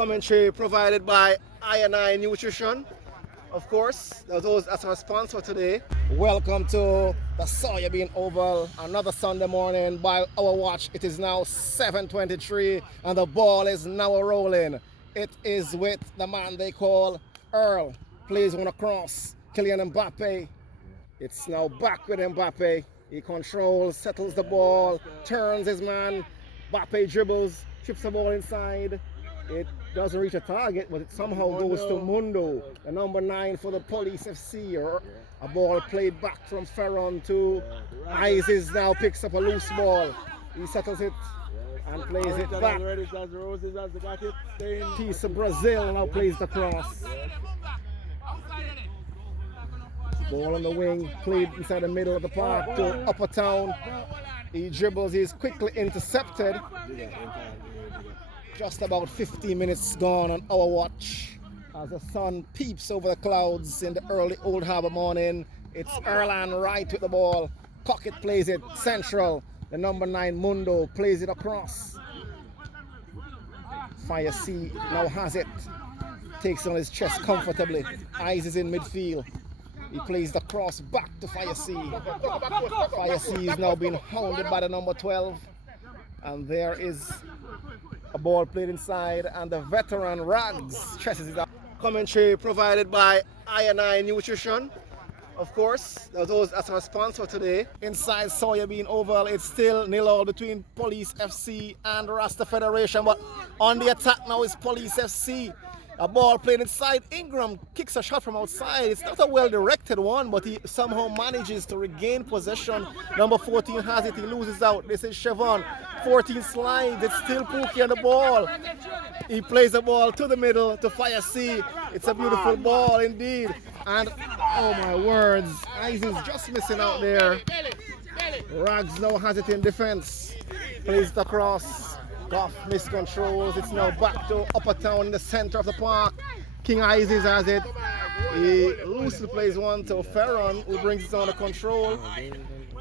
Commentary provided by I Nutrition. Of course, that's our sponsor today. Welcome to the Soybean Oval, another Sunday morning. By our watch, it is now 7:23 and the ball is now rolling. It is with the man they call Earl. Plays one across, Kylian Mbappe. It's now back with Mbappe. He controls, settles the ball, turns his man. Mbappe dribbles, chips the ball inside. It doesn't reach a target, but it somehow goes to Mundo, the number 9 for the Police FC. Or a ball played back from Ferron to Isis. Now picks up a loose ball. He settles it and plays it back. Piece of Brazil now plays the cross. Ball on the wing, played inside the middle of the park to Upper Town. He dribbles, he's quickly intercepted. Just about 15 minutes gone on our watch as the sun peeps over the clouds in the early Old Harbour morning. It's Erlan right with the ball. Pocket plays it central. The number 9 Mundo plays it across. Fire C now has it. Takes it on his chest comfortably. Eyes is in midfield. He plays the cross back to Fire C. Fire C is now being hounded by the number 12. And there is a ball played inside, and the veteran Rags stresses it out. Commentary provided by I Nutrition. Of course, that's our sponsor today. Inside Soybean Oval, it's still 0-0 between Police FC and Rasta Federation, but on the attack now is Police FC. A ball played inside. Ingram kicks a shot from outside. It's not a well-directed one, but he somehow manages to regain possession. Number 14 has it. He loses out. This is Chevon. 14 slides. It's still Pookie on the ball. He plays the ball to the middle to Fire C. It's a beautiful ball indeed. And, oh my words, Ice is just missing out there. Rags now has it in defense. Plays the cross. Goff miscontrols. It's now back to Upper Town in the center of the park. King Isis has it. He loosely plays one to Ferron, who brings it under control.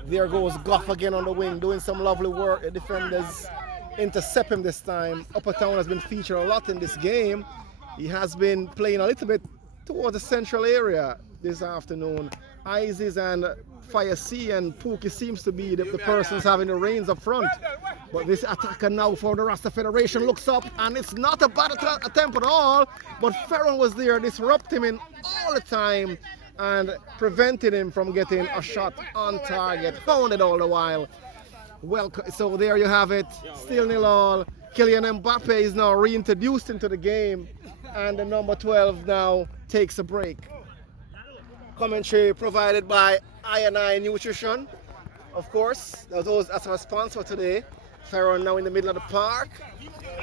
There goes Goff again on the wing, doing some lovely work. The defenders intercept him this time. Upper Town has been featured a lot in this game. He has been playing a little bit towards the central area this afternoon. Isis and Fire C and Pookie seems to be the persons having the reins up front. But this attacker now for the Rasta Federation looks up, and it's not a bad attempt at all. But Ferron was there, disrupting him all the time and prevented him from getting a shot on target. Hounded all the while. Well, so there you have it. Still 0-0. Kylian Mbappe is now reintroduced into the game, and the number 12 now takes a break. Commentary provided by I Nutrition. Of course, that's our sponsor today. Ferron now in the middle of the park,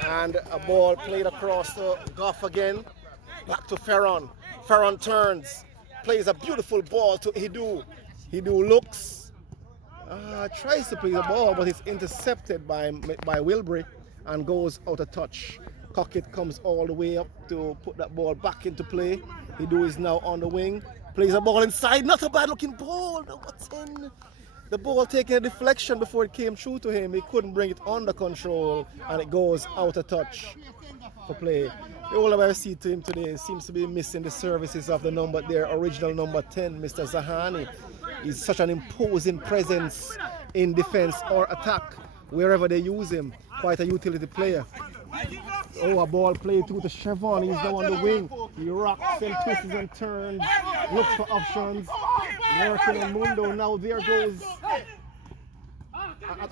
and a ball played across to Goff again. Back to Ferron. Ferron turns, plays a beautiful ball to Hidu. Hidu looks, tries to play the ball, but it's intercepted by Wilbury and goes out of touch. Cockett comes all the way up to put that ball back into play. Hidu is now on the wing. Plays a ball inside, not a bad looking ball, number 10. The ball taking a deflection before it came through to him. He couldn't bring it under control, and it goes out of touch for play. The Old Harbour FC team today seems to be missing the services of their original number 10, Mr. Zahani. He's such an imposing presence in defense or attack, wherever they use him. Quite a utility player. Oh, a ball played through to Chevon. He's now on the wing. He rocks and twists and turns, looks for options. Working on Mundo. Now there goes.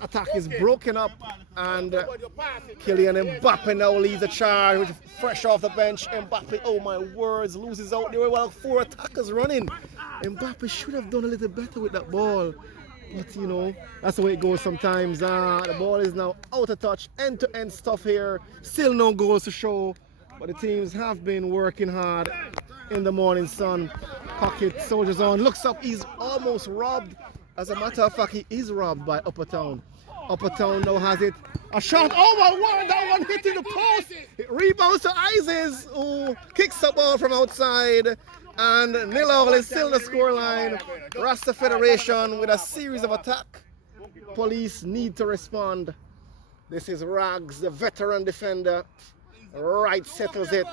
Attack is broken up, and Kylian Mbappe now leads the charge, fresh off the bench. Mbappe, oh my words, loses out. There were well 4 attackers running. Mbappe should have done a little better with that ball. But you know, that's the way it goes sometimes. The ball is now out of touch, end-to-end stuff here. Still no goals to show, but the teams have been working hard in the morning sun. Pocket soldiers on, looks up, he's almost robbed. As a matter of fact, he is robbed by Upper Town. Upper Town now has it. A shot, oh my word, that one hitting the post. It rebounds to Isis, who kicks the ball from outside. And 0-0 is still the scoreline. Rasta Federation with a series of attack. Police need to respond. This is Rags, the veteran defender. Right settles it.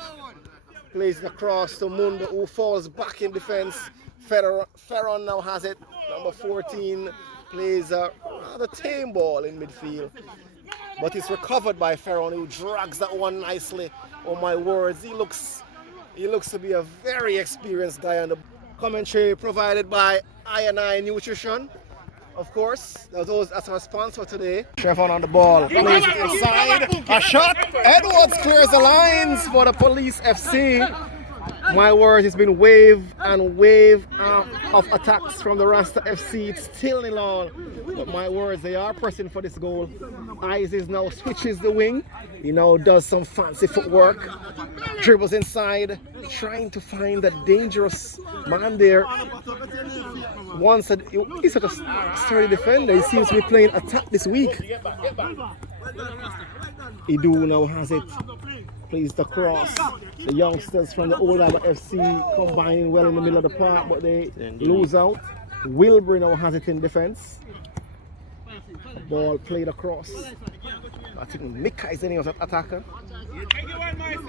Plays it across to Mundo, who falls back in defense. Ferron now has it. Number 14 plays a rather tame ball in midfield. But it's recovered by Ferron, who drags that one nicely. Oh my words, he looks to be a very experienced guy on the commentary provided by I&I Nutrition. Of course, that's our sponsor today. Chevron on the ball, plays it inside, a shot. Edwards clears the lines for the Police FC. My word, it's been wave and wave of attacks from the Rasta FC. It's still nil all. But my words, they are pressing for this goal. Isis now switches the wing. He now does some fancy footwork. Dribbles inside, trying to find that dangerous man there. He's such a sturdy defender. He seems to be playing attack this week. Idu now has it. Plays the cross. The youngsters from the Old Harbour FC combining well in the middle of the park, but they lose out. Wilbury now has it in defense. Ball played across. I think Mika is any of that attacker.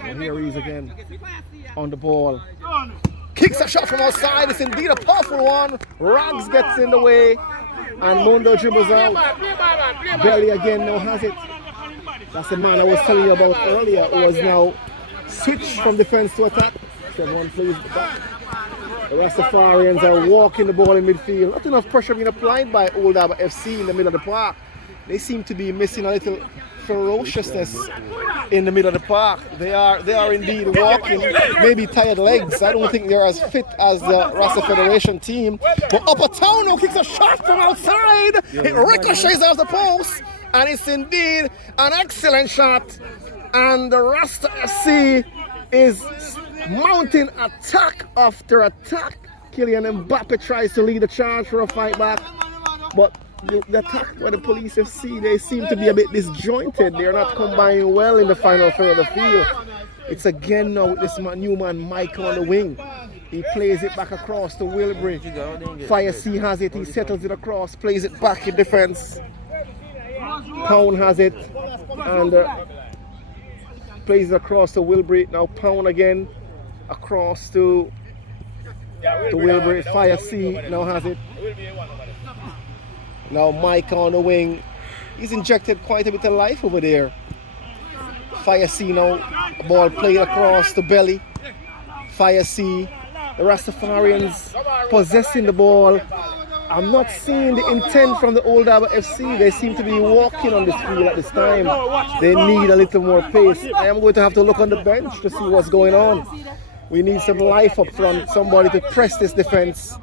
And here he is again on the ball. Kicks a shot from outside. It's indeed a powerful one. Rags gets in the way, and Mundo dribbles out. Belly again now has it. That's the man I was telling you about earlier, who has now switched from defense to attack. Everyone plays back. The Rastafarians are walking the ball in midfield. Not enough pressure being applied by Old Harbour FC in the middle of the park. They seem to be missing a little ferociousness in the middle of the park. They are indeed walking, maybe tired legs. I don't think they're as fit as the Rasta Federation team. But Upper Town now kicks a shot from outside. It ricochets off the post, and it's indeed an excellent shot. And the Rasta FC is mounting attack after attack. Kylian Mbappe tries to lead the charge for a fight back, but the attack by the Police FC, they seem to be a bit disjointed. They're not combining well in the final third of the field. It's again now with this new man, Mike, on the wing. He plays it back across to Wilbury. Fire C has it, he settles it across, plays it back in defense. Pound has it, and plays it across to Wilbury. Now Pound again, across to Wilbury. Fire C now has it. Now Mike on the wing. He's injected quite a bit of life over there. Fire C now. Ball played across the belly. Fire C. The Rastafarians possessing the ball. I'm not seeing the intent from the Old Harbour FC. They seem to be walking on this field at this time. They need a little more pace. I am going to have to look on the bench to see what's going on. We need some life up front. Somebody to press this defense.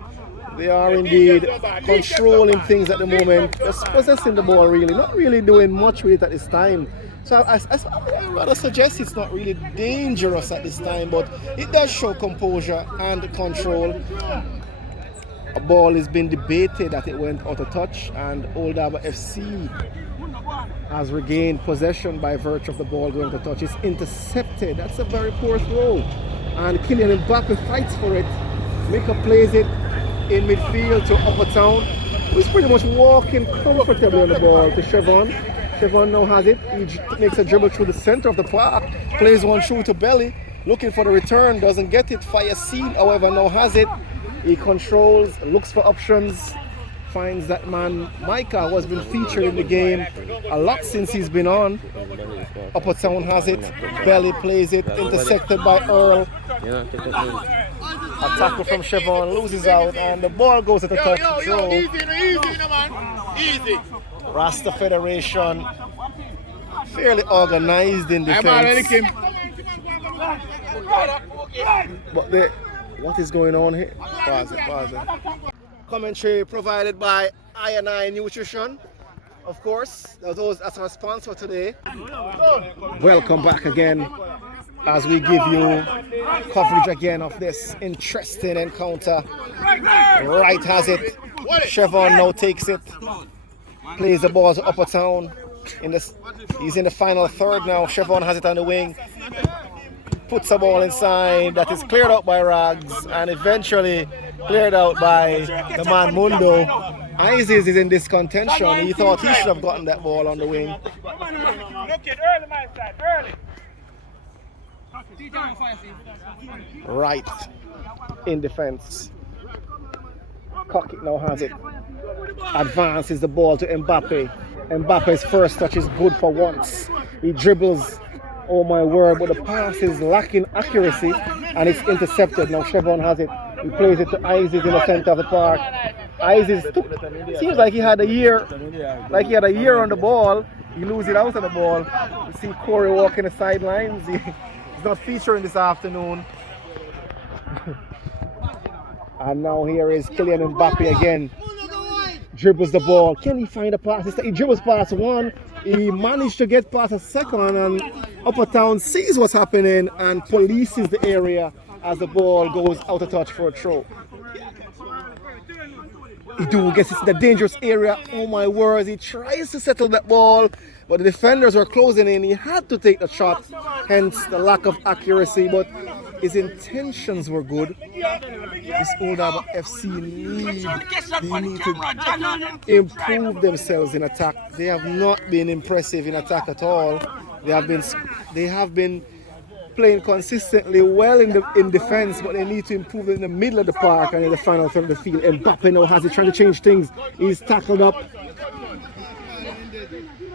They are indeed controlling things at the moment, just possessing the ball really, not really doing much with it at this time. So I rather suggest it's not really dangerous at this time, but it does show composure and control. A ball has been debated that it went out of touch, and Old Harbour FC has regained possession by virtue of the ball going out of touch. It's intercepted. That's a very poor throw, and Kylian Mbappe fights for it. Mika plays it in midfield to Upper Town, who's pretty much walking comfortably on the ball to Chevron. Chevron now has it. He makes a dribble through the center of the park, plays one through to Belly, looking for the return, doesn't get it. Fire C, however, now has it. He controls, looks for options, finds that man Micah, who has been featured in the game a lot since he's been on. Upper Town has it. Belly plays it, intersected by Earl. A tackle from Chevron, loses out, and the ball goes at the touch. Easy. Rasta Federation fairly organized in defense. But what is going on here? Pause it. Commentary provided by I&I Nutrition. Of course, that's our sponsor today. Welcome back again as we give you coverage again of this interesting encounter. Right has it. Chevron now takes it. Plays the ball to Upper Town. He's in the final third now. Chevron has it on the wing. Puts the ball inside. That is cleared out by Rags and eventually cleared out by the man Mundo. Isis is in this contention. He thought he should have gotten that ball on the wing. Right in defense. Cockett now has it. Advances the ball to Mbappe. Mbappe's first touch is good for once. He dribbles. Oh my word, but the pass is lacking accuracy and it's intercepted. Now Chevron has it. He plays it to Isis in the center of the park. Isis seems like he had a year on the ball. He loses it out of the ball. You see Corey walking the sidelines. He's not featuring this afternoon. And now here is Kylian Mbappe again. Dribbles the ball. Can he find a pass? He dribbles past one. He managed to get past a second, and Upper Town sees what's happening and polices the area as the ball goes out of touch for a throw. He gets into the dangerous area. Oh my words, he tries to settle that ball, but the defenders were closing in. He had to take the shot, hence the lack of accuracy, but his intentions were good. This Old Harbour FC need to improve themselves in attack. They have not been impressive in attack at all. They have been playing consistently well in defense, but they need to improve in the middle of the park and in the final third of the field. Mbappe now has it, trying to change things. He's tackled up.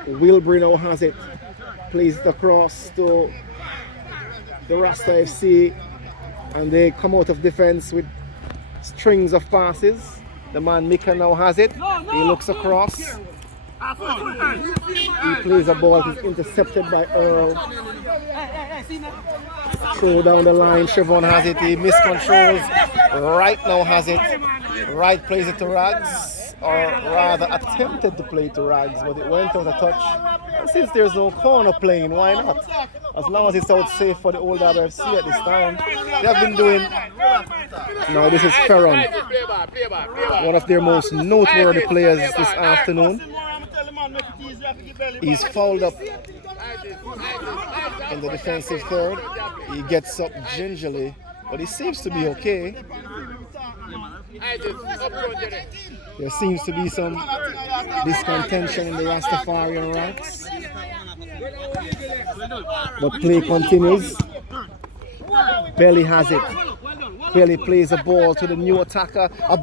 Wilbury now has it. Plays it across to the Rasta FC, and they come out of defense with strings of passes. The man Mika now has it. He looks across. He plays a ball. It's intercepted by Earl. Throw down the line. Chevron has it. He miscontrols. Wright now has it. Wright plays it to Rags, or rather attempted to play to Rags, but it went out of touch. And since there's no corner playing, why not? As long as it's out safe for the Old Harbour FC at this time. They have been doing. Now this is Ferron, one of their most noteworthy players this afternoon. He's fouled up in the defensive third. He gets up gingerly, but he seems to be okay. There seems to be some discontention in the Rastafarian ranks, but play continues. Belly has it. Belly plays the ball to the new attacker. A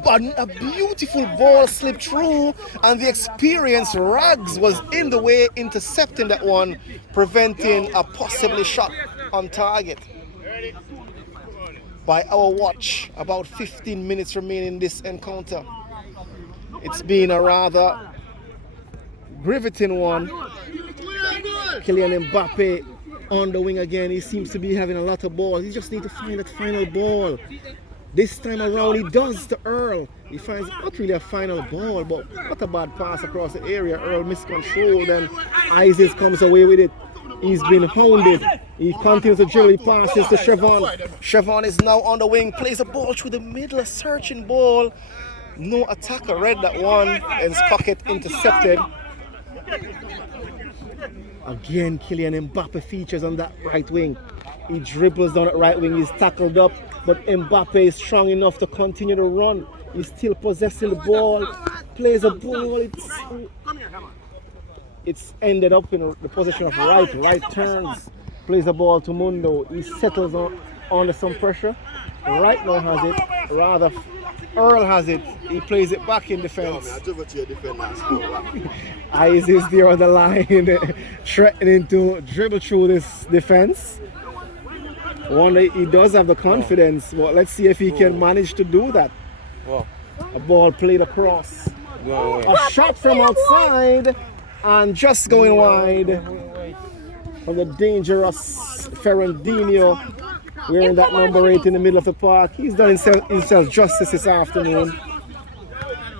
beautiful ball slipped through, and the experienced Rags was in the way, intercepting that one, preventing a possibly shot on target. By our watch, about 15 minutes remaining in this encounter. It's been a rather riveting one. Kylian Mbappe on the wing again. He seems to be having a lot of balls. He just needs to find that final ball. This time around he does to Earl. He finds not really a final ball, but not a bad pass across the area. Earl miscontrolled and Isis comes away with it. He's been hounded. He continues to dribble. He passes to Chevron. Chevron is now on the wing. Plays the ball through the middle. A searching ball. No attacker read that one. And Cockett intercepted. Again, Kylian Mbappe features on that right wing. He dribbles down that right wing. He's tackled up. But Mbappe is strong enough to continue to run. He's still possessing the ball. Plays a ball. It's ended up in the position of Wright. Wright turns, plays the ball to Mundo. He settles under some pressure. Wright now has it. Rather, Earl has it. He plays it back in defense. Eyes is there on the line, threatening to dribble through this defense. Wonder he does have the confidence, but let's see if he can manage to do that. A ball played across. A shot from outside. And just going wide from the dangerous Ferrandinho, wearing that number 8 in the middle of the park. He's done himself justice this afternoon.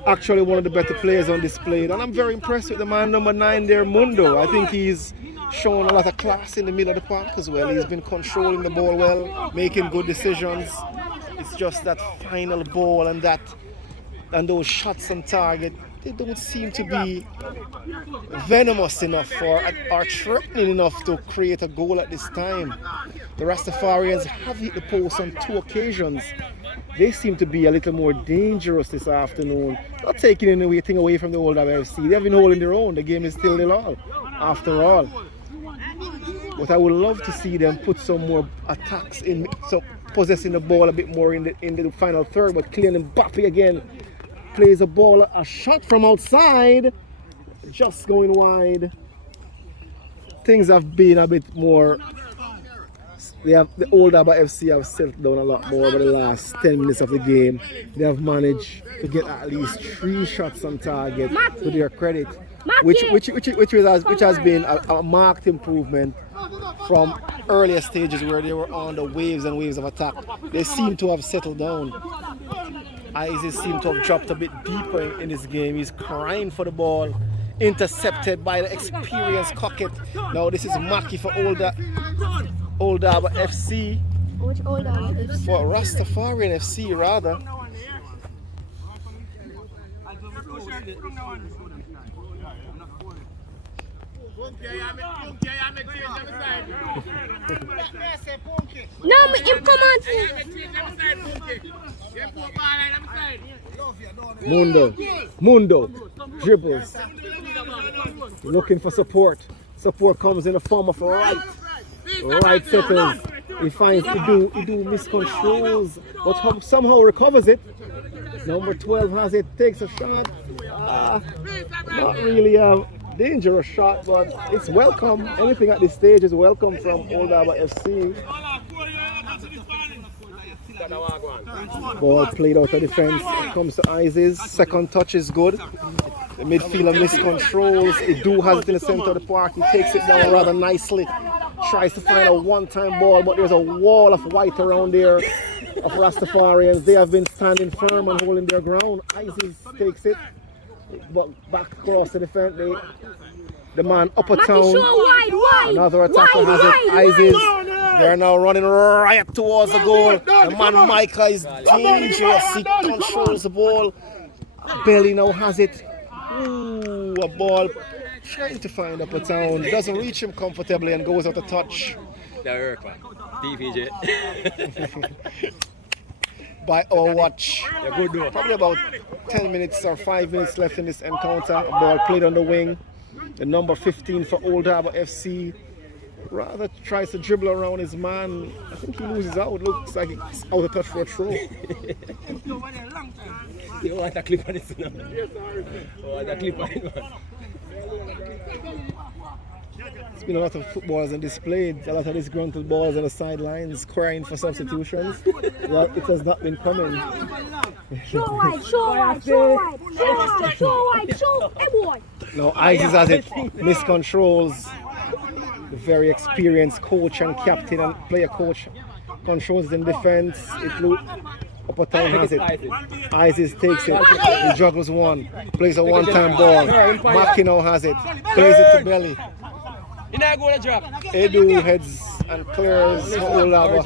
Actually one of the better players on display. And I'm very impressed with the man number 9 there, Mundo. I think he's shown a lot of class in the middle of the park as well. He's been controlling the ball well, making good decisions. It's just that final ball and those shots on target. They don't seem to be venomous enough or threatening enough to create a goal at this time. The Rastafarians have hit the post on 2 occasions. They seem to be a little more dangerous this afternoon. Not taking anything away from the Old Harbour FC. They have been holding their own. The game is still 0-0 after all. But I would love to see them put some more attacks in, so possessing the ball a bit more in the final third. But Kylian Mbappe again plays a ball, a shot from outside, just going wide. Things have been a bit more. The Old Harbour FC have settled down a lot more over the last 10 minutes of the game. They have managed to get at least 3 shots on target to their credit, which has been a marked improvement from earlier stages where they were on the waves and waves of attack. They seem to have settled down. Isis seemed to have dropped a bit deeper in this game. He's crying for the ball, intercepted by the experienced Cockett. Now this is Maki for Old Harbour FC. Which Old Harbour FC? For Rastafarian FC rather. No, him come on. Mundo dribbles, looking for support. Support comes in the form of a right settles. He finds he do miscontrols, but somehow recovers it. Number 12 has it, takes a shot. Not really a dangerous shot, but it's welcome. Anything at this stage is welcome from Old Harbour FC. Ball played out of defense. Comes to Isis. Second touch is good. The midfielder miscontrols. Idu has it in the center of the park. He takes it down rather nicely. Tries to find a one-time ball, but there's a wall of white around there of Rastafarians. They have been standing firm and holding their ground. Isis takes it, but back across the defense. The man upper town. Another attacker has it. Isis. They're now running right towards the goal. The man Micah is dangerous. He controls the ball. Belly now has it. Ooh, a ball trying to find upper town. Doesn't reach him comfortably and goes out of touch. By our watch. Probably about 10 minutes or 5 minutes left in this encounter. A ball played on the wing. The number 15 for Old Harbour FC rather tries to dribble around his man. I think he loses out. Looks like it's out of touch for a throw. You don't want a clip on this now. Oh, that clip on it. There's been a lot of footballers on display. A lot of disgruntled balls on the sidelines crying for substitutions. Well, it has not been coming. Show wide. Now Isis has it, miscontrols. The very experienced coach and captain and player coach controls it in defense. Upper town has it. Isis takes it. He juggles one. Plays a one-time ball. Makino has it. Plays it to Belly. Edu heads and clears for Old Harbour.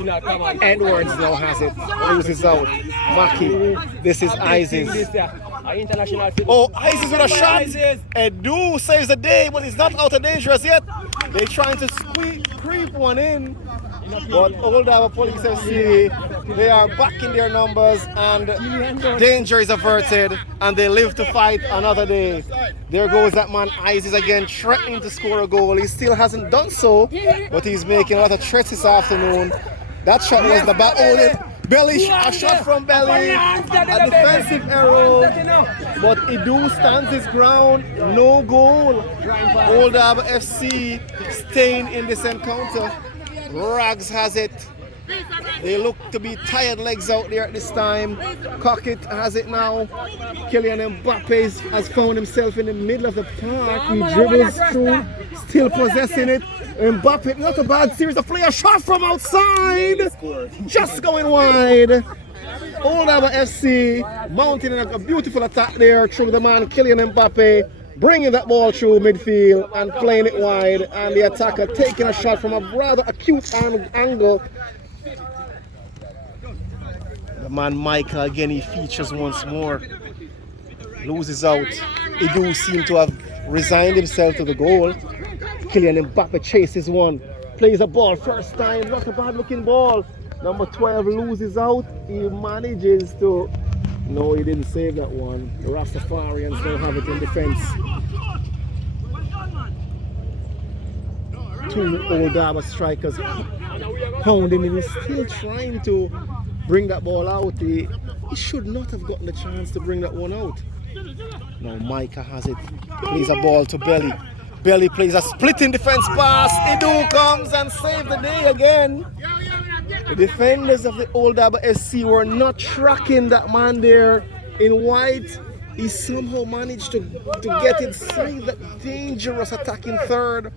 Edwards now has it. Loses out. Maki. This is Isis. Oh, Isis with a shot. Edu saves the day, but he's not out of danger as yet. They're trying to creep one in. But Old Harbour Police FC, they are back in their numbers and danger is averted and they live to fight another day. There goes that man Isis again, threatening to score a goal. He still hasn't done so, but he's making a lot of threats this afternoon. That shot was the back. Belly, a shot from Belly, a defensive error, but Idu stands his ground, no goal. Old Harbour FC staying in this encounter. Rags has it. They look to be tired legs out there at this time. Cockett has it now. Kylian Mbappe has found himself in the middle of the park. He dribbles through, still possessing it. Mbappe, not a bad series of play. A shot from outside. Just going wide. Old Harbour FC mounting a beautiful attack there through the man Kylian Mbappe. Bringing that ball through midfield and playing it wide, and the attacker taking a shot from a rather acute angle. The man Micah again, he features once more. Loses out. Idu seemed to have resigned himself to the goal. Kylian Mbappe chases one. Plays a ball first time. Not a bad looking ball. Number 12 loses out. He manages to... No, he didn't save that one. The Rastafarians don't have it in defense. two Old Harbour strikers hounding him. He's still trying to bring that ball out. He should not have gotten the chance to bring that one out. Now Micah has it. Plays a ball to Belly. Belly plays a splitting defense pass. Edu comes and saves the day again. The defenders of the Old Harbour FC were not tracking that man there in white. He somehow managed to get inside that dangerous attacking third,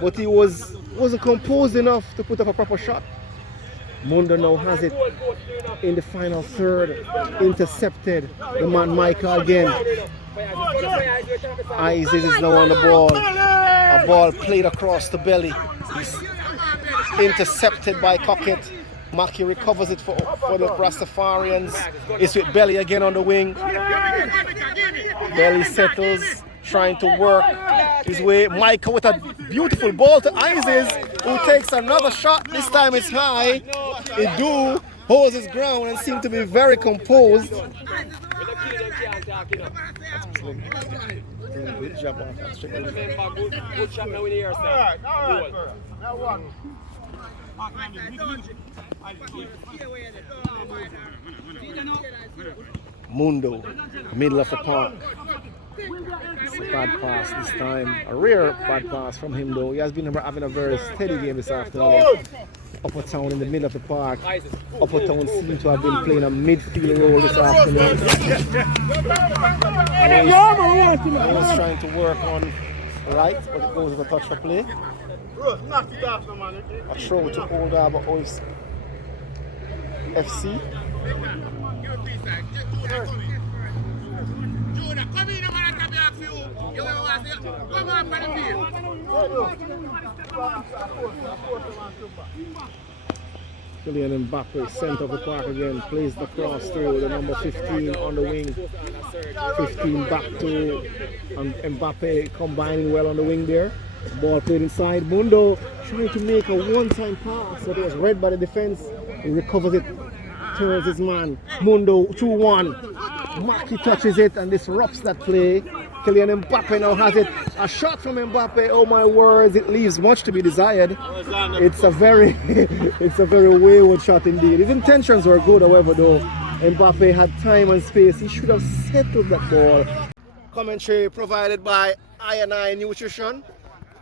but he wasn't composed enough to put up a proper shot. Mundo now has it in the final third, intercepted. The man Micah again. Isis is now on the ball. A ball played across the Belly. He's intercepted by Cockett. Mackie recovers it for the Rastafarians. It's with Belly again on the wing. Belly settles, trying to work his way. Micah with a beautiful ball to Isis, who takes another shot. This time it's high. Edu holds his ground and seems to be very composed. Good job on that. Good shot now in the air, sir. Mundo, middle of the park. It's a bad pass this time. A rare bad pass from him though. He has been having a very steady game this afternoon. Upper Town in the middle of the park. Upper Town seems to have been playing a midfield role this afternoon. He's trying to work on right, but it goes with a touch for play. A throw to Old Harbour FC. Kylian Mbappe, centre of the park again, plays the cross through the number 15 on the wing. 15 back to Mbappe, combining well on the wing there. Ball played inside. Mundo trying to make a one-time pass, but it was read by the defense. He recovers it, turns his man. Mundo 2-1. Mackie touches it and disrupts that play. Kylian Mbappe now has it. A shot from Mbappe. Oh my words! It leaves much to be desired. It's a very wayward shot indeed. His intentions were good, however, though Mbappe had time and space. He should have settled that ball. Commentary provided by I&I Nutrition.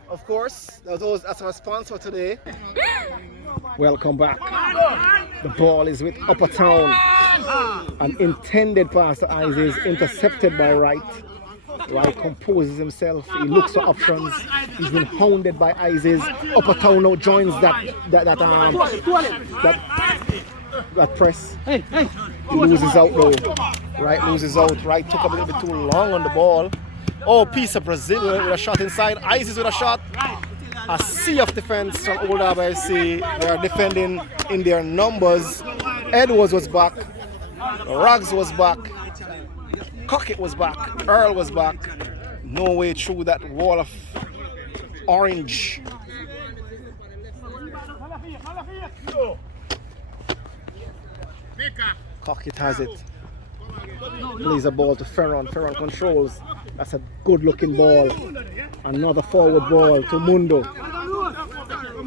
Of course, that's our sponsor today. Welcome back. The ball is with Upper Town. An intended pass to Isis, intercepted by Wright. Wright composes himself. He looks for options. He's been hounded by Isis. Upper Town now joins that press. He loses out though. Wright loses out. Wright took a little bit too long on the ball. Oh, piece of Brazil with a shot inside. Isis with a shot. A sea of defense from Old Harbour FC. They are defending in their numbers. Edwards was back. Ruggs was back. Cockett was back. Earl was back. No way through that wall of orange. Cockett has it. Plays a ball to Ferron. Ferron controls. That's a good looking ball. Another forward ball to Mundo.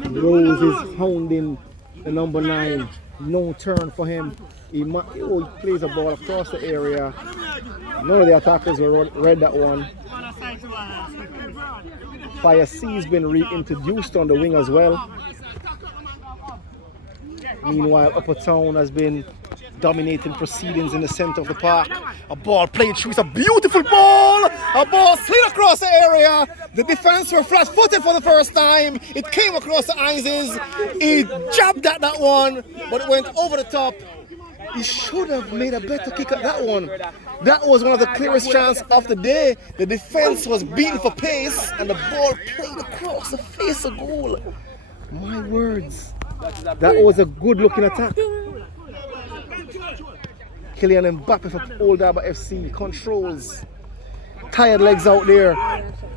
Rose is hounding the number 9. No turn for him. He plays a ball across the area. None of the attackers read that one. Fire C has been reintroduced on the wing as well. Meanwhile, Upper Town has been dominating proceedings in the center of the park. A ball played through. It's a beautiful ball. A ball slid across the area. The defense were flat-footed for the first time. It came across the Isis. He jabbed at that one, but it went over the top. He should have made a better kick at that one. That was one of the clearest chances of the day. The defense was beaten for pace, and the ball played across the face of goal. My words. That was a good-looking attack. Kylian Mbappe for Old Harbour FC controls. Tired legs out there.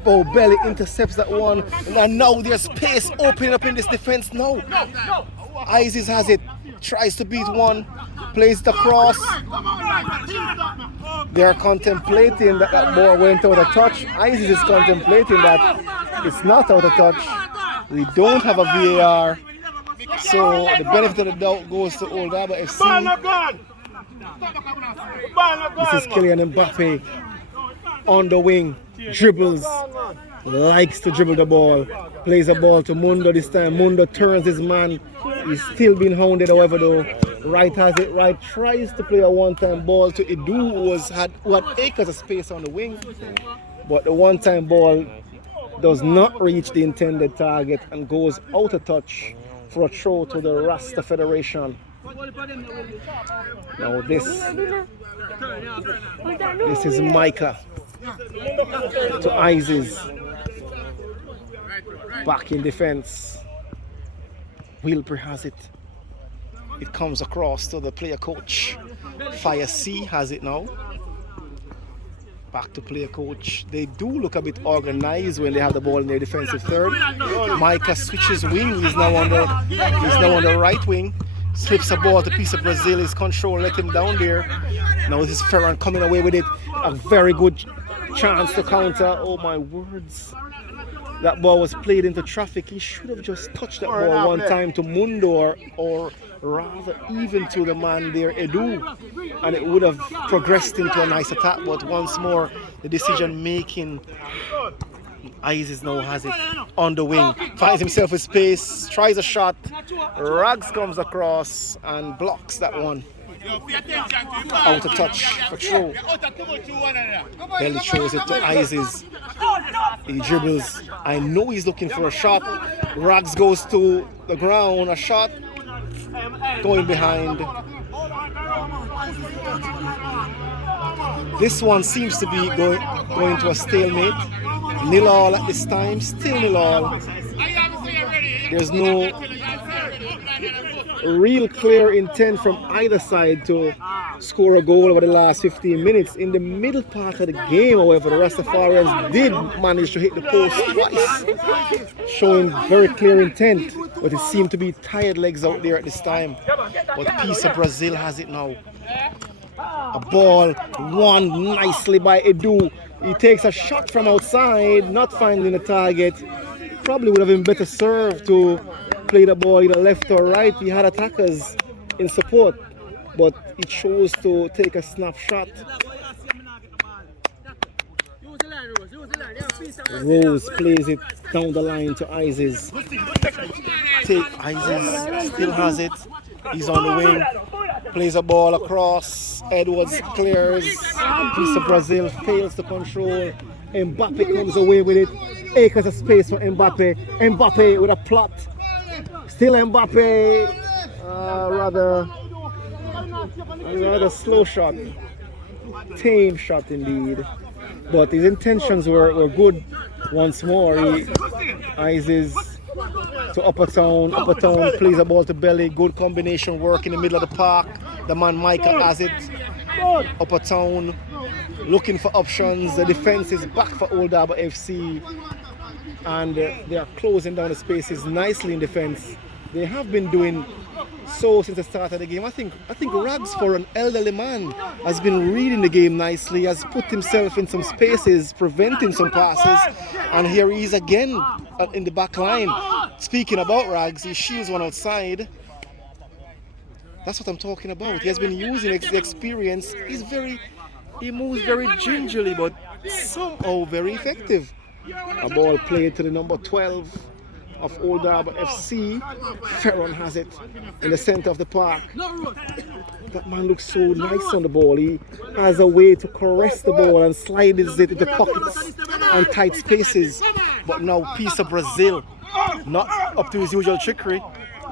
Oh, Belly intercepts that one. And now there's space opening up in this defense now. Isis has it. Tries to beat one. Plays the cross. They're contemplating that ball went out of touch. Isis is contemplating that it's not out of touch. We don't have a VAR, so the benefit of the doubt goes to Old Harbour FC. This is Kylian Mbappe on the wing, dribbles, likes to dribble the ball, plays the ball to Mundo this time. Mundo turns his man. He's still being hounded, however, though. Right has it. Right tries to play a one-time ball to Edu, who had acres of space on the wing. But the one-time ball does not reach the intended target and goes out of touch for a throw to the Rasta Federation. Now this is Micah to Isis. Back in defense. Wilbur has it. It comes across to the player coach. Fire C has it now. Back to player coach. They do look a bit organized when they have the ball in their defensive third. Micah switches wing. He's now on the right wing. Slips a ball to piece of Brazil. His control let him down there. Now this is Ferran coming away with it. A very good chance to counter. Oh my words. That ball was played into traffic. He should have just touched that ball one time to Mundo or rather even to the man there, Edu, and it would have progressed into a nice attack. But once more, the decision making, Isis now has it on the wing, finds himself with space, tries a shot, Rags comes across and blocks that one. Out of touch for throw. Belly throws it to Isis. He dribbles. I know he's looking for a shot. Rags goes to the ground, a shot. Going behind. This one seems to be going to a stalemate. 0-0 at this time, still 0-0. There's no real clear intent from either side to score a goal over the last 15 minutes. In the middle part of the game, however, the Rastafarians did manage to hit the post twice, showing very clear intent, but it seemed to be tired legs out there at this time. But Piece of Brazil has it now. A ball won nicely by Edu. He takes a shot from outside, not finding the target. Probably would have been better served to play the ball either left or right. He had attackers in support, but he chose to take a snapshot. Rose plays it down the line to Isis. Isis still has it. He's on the wing. Plays a ball across. Edwards clears. Piece of Brazil fails to control. Mbappe comes away with it. Acres of space for Mbappe. Mbappe with a plot. Still Mbappe. Rather slow shot. Tame shot indeed. But his intentions were good. Once more, Isis to Upper Town. Upper Town plays a ball to Belly. Good combination work in the middle of the park. The man Micah has it. Upper Town looking for options. The defense is back for Old Harbour FC. And they are closing down the spaces nicely in defense. They have been doing so since the start of the game. I think Rags, for an elderly man, has been reading the game nicely, has put himself in some spaces, preventing some passes, and here he is again in the back line. Speaking about Rags, he shields one outside. That's what I'm talking about. He has been using the experience. He moves very gingerly, but somehow very effective. A ball played to the number 12 of Old Harbour FC. Ferran has it in the center of the park. That man looks so nice on the ball. He has a way to caress the ball and slides it into pockets and tight spaces. But now Piece of Brazil, not up to his usual trickery.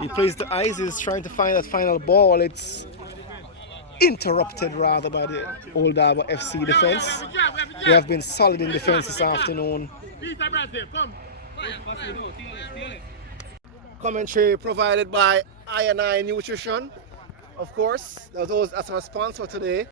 He plays the Isis, trying to find that final ball. It's interrupted rather by the Old Harbour FC defense. They have been solid in defense this afternoon. Commentary provided by I&I Nutrition, of course. That's our sponsor today.